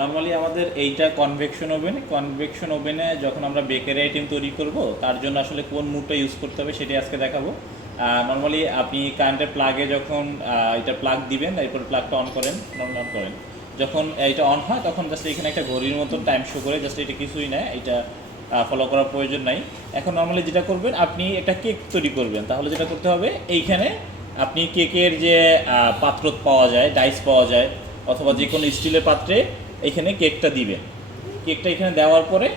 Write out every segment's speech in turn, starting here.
Normally আমাদের এইটা convection oven convection ওভেনে যখন আমরা বেকারি আইটেম তৈরি করব, তার জন্য আসলে কোন মুডটা ইউজ করতে হবে সেটাই আজকে দেখাবো। নর্মালি আপনি কারেন্টের প্লাগে যখন এটা প্লাগ দিবেন, এরপর প্লাগটা অন করেন নর্মাল অন করেন। যখন এটা অন হয়, তখন জাস্ট এখানে একটা ঘড়ির মতন টাইম শো করে জাস্ট এটা কিছুই না, এটা ফলো করার প্রয়োজন নাই। এখন নর্মালি যেটা করবেন, আপনি একটা কেক তৈরি করবেন। তাহলে যেটা করতে হবে, এইখানে আপনি কেকের যে পাত্র পাওয়া যায় ডাইস পাওয়া যায় অথবা যে কোনো স্টিলের পাত্রে এইখানে কেকটা দিবেন। কেকটা এখানে দেওয়ার পরে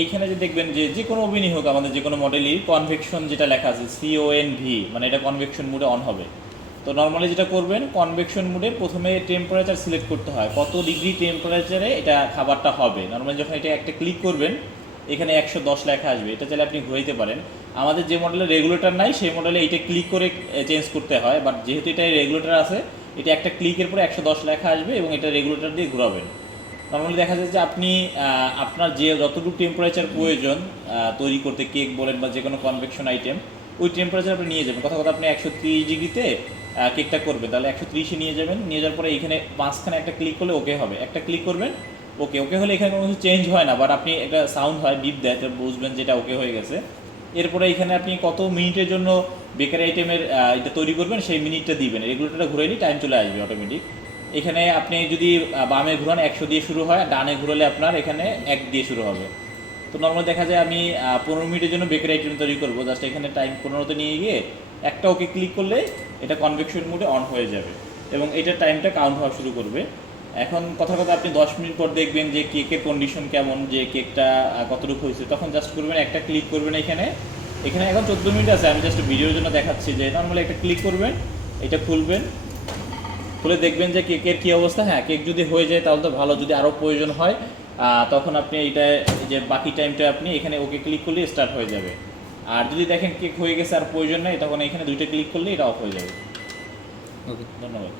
এইখানে যে দেখবেন যে যে কোনো ওভেনই হোক আমাদের যে কোনো মডেলই কনভেকশন যেটা লেখা আছে সিওএন ভি মানে এটা কনভেকশন মুডে অন হবে। তো নর্মালি যেটা করবেন কনভেকশন মুডে প্রথমে টেম্পারেচার সিলেক্ট করতে হয়, কত ডিগ্রি টেম্পারেচারে এটা খাবারটা হবে। নর্মালি যখন এটা একটা ক্লিক করবেন, এখানে একশো দশ লেখা আসবে, এটা চাইলে আপনি ঘুরাইতে পারেন। আমাদের যে মডেলের রেগুলেটর নাই, সেই মডেলে এটা ক্লিক করে চেঞ্জ করতে হয় বাট যেহেতু এটা রেগুলেটর আছে এটা একটা ক্লিকের পরে একশো দশ লেখা আসবে এবং এটা রেগুলেটর দিয়ে ঘোরাবেন। নর্মালি দেখা যায় যে আপনি আপনার যে যতটুকু টেম্পারেচার প্রয়োজন তৈরি করতে কেক বলেন বা যে কোনো কনভেকশন আইটেম ওই টেম্পারেচার আপনি নিয়ে যাবেন। কথা কথা আপনি একশো ত্রিশ ডিগ্রিতে কেকটা করবেন। তাহলে একশো ত্রিশে নিয়ে যাবেন। নিয়ে যাওয়ার পরে এখানে মাঝখানে একটা ক্লিক করলে ওকে হবে। একটা ক্লিক করবেন ওকে ওকে হলে এখানে কোনো কিছু চেঞ্জ হয় না বাট আপনি একটা সাউন্ড হয় বিপ দেয় বুঝবেন যেটা ওকে হয়ে গেছে। এরপরে এখানে আপনি কত মিনিটের জন্য বেকারি আইটেমের এটা তৈরি করবেন, সেই মিনিটটা দিবেন। রেগুলেটরটা ঘুরে নিই টাইম চলে আসবে অটোমেটিক এখানে আপনি যদি বামে ঘুরান, একশো দিয়ে শুরু হয় ডানে ঘুরলে আপনার এখানে এক দিয়ে শুরু হবে। তো নর্মাল দেখা যায় আমি পনেরো মিনিটের জন্য বেকারি আইটেম তৈরি করব। জাস্ট এখানে টাইম পনেরোতে নিয়ে গিয়ে একটা ওকে ক্লিক করলে এটা কনভেকশন মোডে অন হয়ে যাবে। এবং এটার টাইমটা কাউন্ট হওয়া শুরু করবে। এখন কথা কথা আপনি দশ মিনিট পর দেখবেন যে কেকের কন্ডিশন কেমন যে কেকটা কতটুকু হয়েছে। তখন জাস্ট করবেন একটা ক্লিক করবেন এখানে। এখানে এখন চোদ্দ মিনিট আছে আমি জাস্ট ভিডিওর জন্য দেখাচ্ছি যে নর্মালি একটা ক্লিক করবেন এটা খুলবেন। খুলে দেখবেন যে কেকের কী অবস্থা। হ্যাঁ কেক যদি হয়ে যায় তাহলে তো ভালো যদি আরও প্রয়োজন হয় তখন আপনি এইটা যে বাকি টাইমটা আপনি এখানে ওকে ক্লিক করলে স্টার্ট হয়ে যাবে। আর যদি দেখেন কেক হয়ে গেছে আর প্রয়োজন নেই তখন এখানে দুইটা ক্লিক করলে এটা অফ হয়ে যাবে। ওকে ধন্যবাদ।